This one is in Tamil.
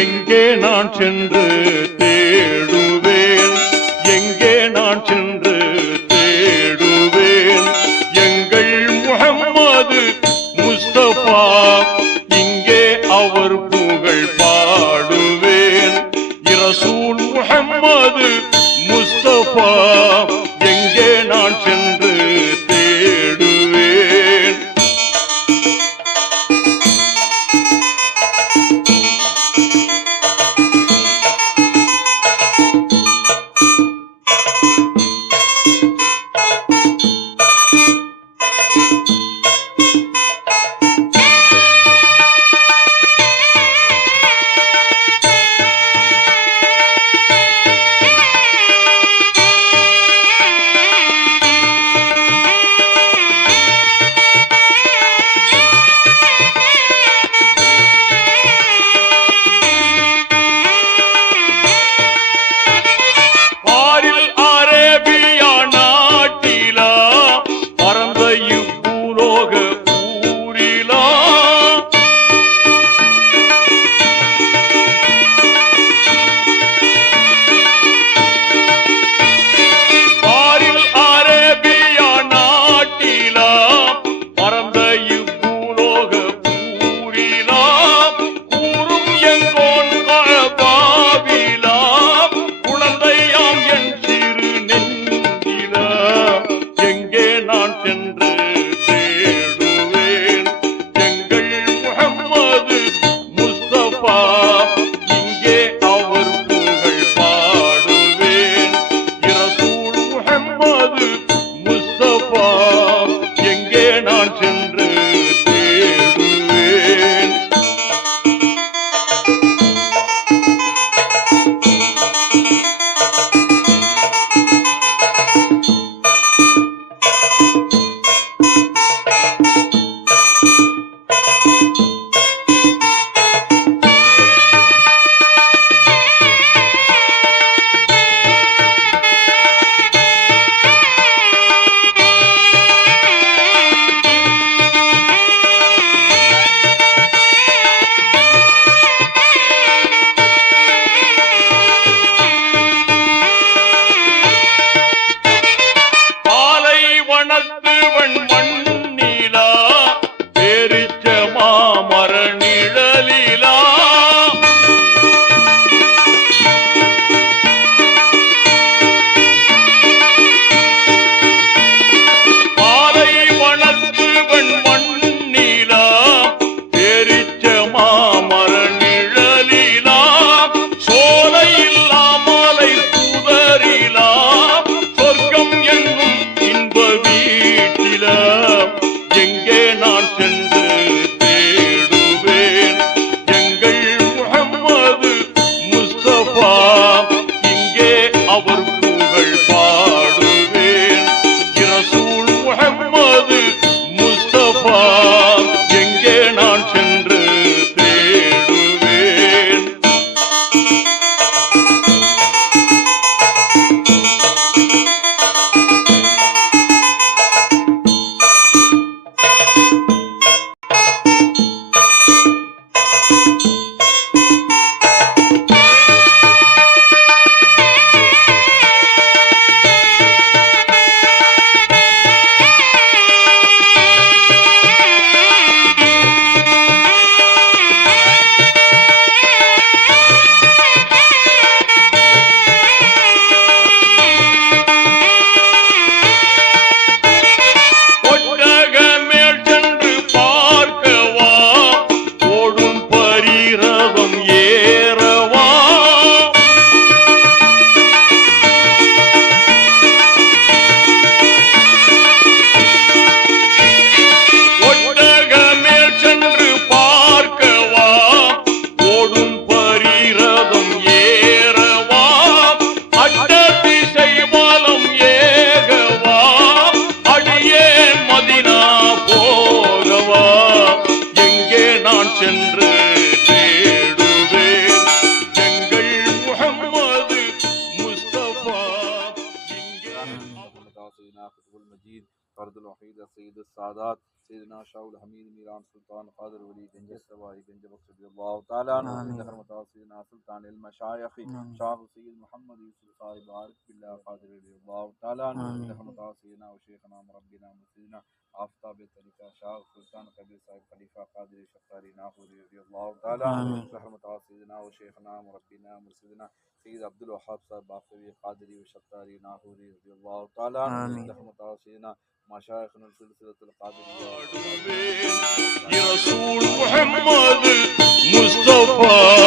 எங்கே நான் சென்று தேடுவேன், எங்கே நான் சென்று தேடுவேன் எங்கள் முஹம்மது முஸ்தபா, இங்கே அவர் புகழ் பாடுவேன். இரசூல் முஹம்மது முஸ்தபா, எங்கே நான் சென்று தேடுவேன். சென்று தேடுவேன் எங்கள் முஹம்மது முஸ்தபா இங்கே سيدنا قطب المجيد فرد الوحيد سيد السادات سيدنا شاہ الحمید میران سلطان قادر ولی گنج سوائی گنج بخش رضی اللہ تعالیٰ عنہ حرمت سيدنا سلطان المشایخ شاہ سید محمد یوسف صاحب عارف باللہ قادر رضی اللہ تعالیٰ عنہ حرمت سيدنا وشیخنا مربینا مسیدنا آفتاب طریقہ شاہ سلطان قبیر صاحب خلیفہ قادر شفتاری ناخوری رضی اللہ تعالیٰ عنہ حرمت سيدنا وشیخنا مربینا مسیدنا سید عبد الوهاب صاحب باقوی قادری و شفتاری ناخوری رضی اللہ تعالیٰ عنہ رحمت سيدنا مشایخنا سلسلة القادریہ رسول محمد مصطفى